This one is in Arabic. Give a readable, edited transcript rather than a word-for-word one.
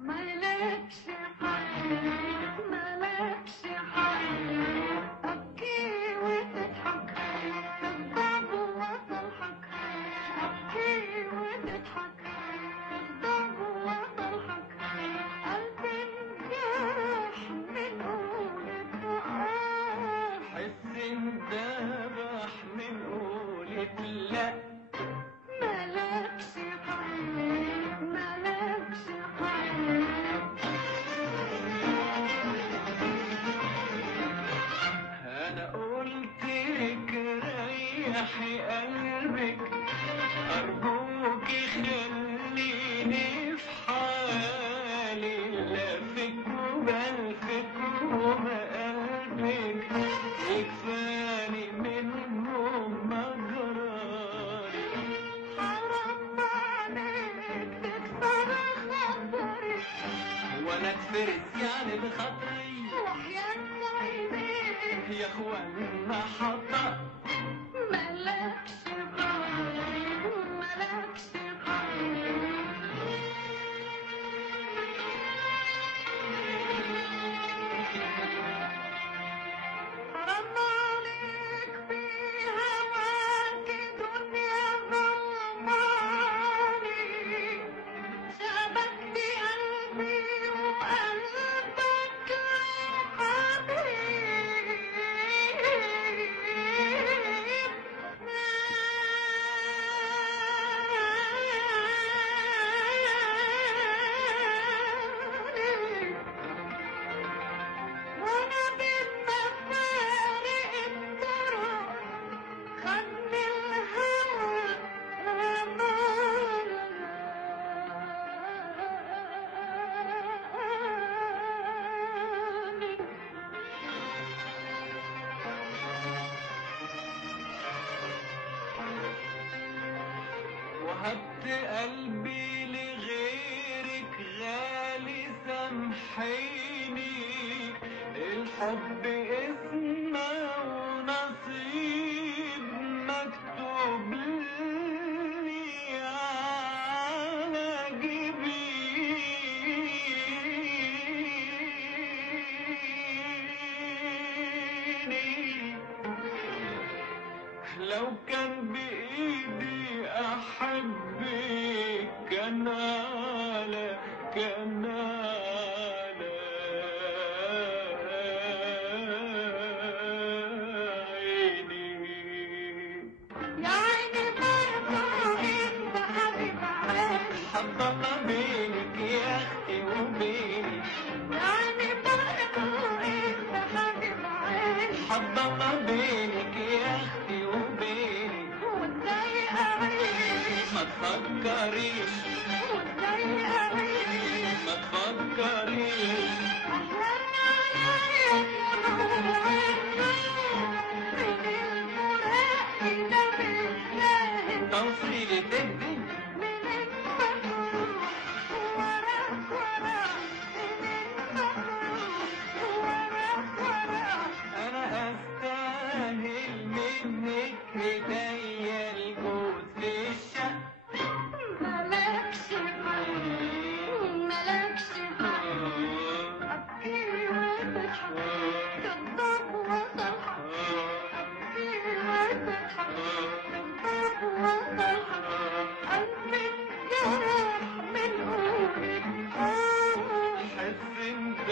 مالكش حق، مالكش حق، أبكي وتضحك، تضحك وتضحك، أبكي وتضحك، تضحك وتضحك، قلبي انجرح من قولة حس اندبح من قولة لا. مالكش حق، مالكش حق. انا قلت لك ريحي قلبك، ارجوك خليني في حالي، لفك وبلفك وبقلبك يكفاني منهم مجراري. حرام عليك تكسر خاطري، وانا اتفرس يعني بخاطري، وحياة عينيك يا اخوانا حطأ. مالكش حق، مالكش حق. حرام عليك في هواك دنيا ظلماني، شبكت قلبي وقلبك حبيب. وانا بالمفارق الطرق خدني الهوى أماني. وهبت قلبي لغيرك غالي، سامحيني، الحب اسمه ونصيب مكتوب لي على جبيني. لو كان بإيدي أحبك كان على كان على عيني. يا عيني برضه انت حبيب عيني، حب الله بينك يا أختي وبيني، يا عيني برضه انت حبيب عيني، حب الله بينك يا أختي وبيني. وازاي اعيش، ما تفكريش وازاي اعيش، ما تفكريش، احلام عليا النور من الفراق ده بالله، توصيلة الدنيا من المفروض وراك وراك، من المفروض وراك وراك. أنا أستاهل منك هدية الجوز في الشقة. مالكش حق، مالكش حق، أبكي وتضحك، تضحك وتضحك، أبكي وتضحك، تضحك وتضحك، قلبي انجرح من قولك حس انت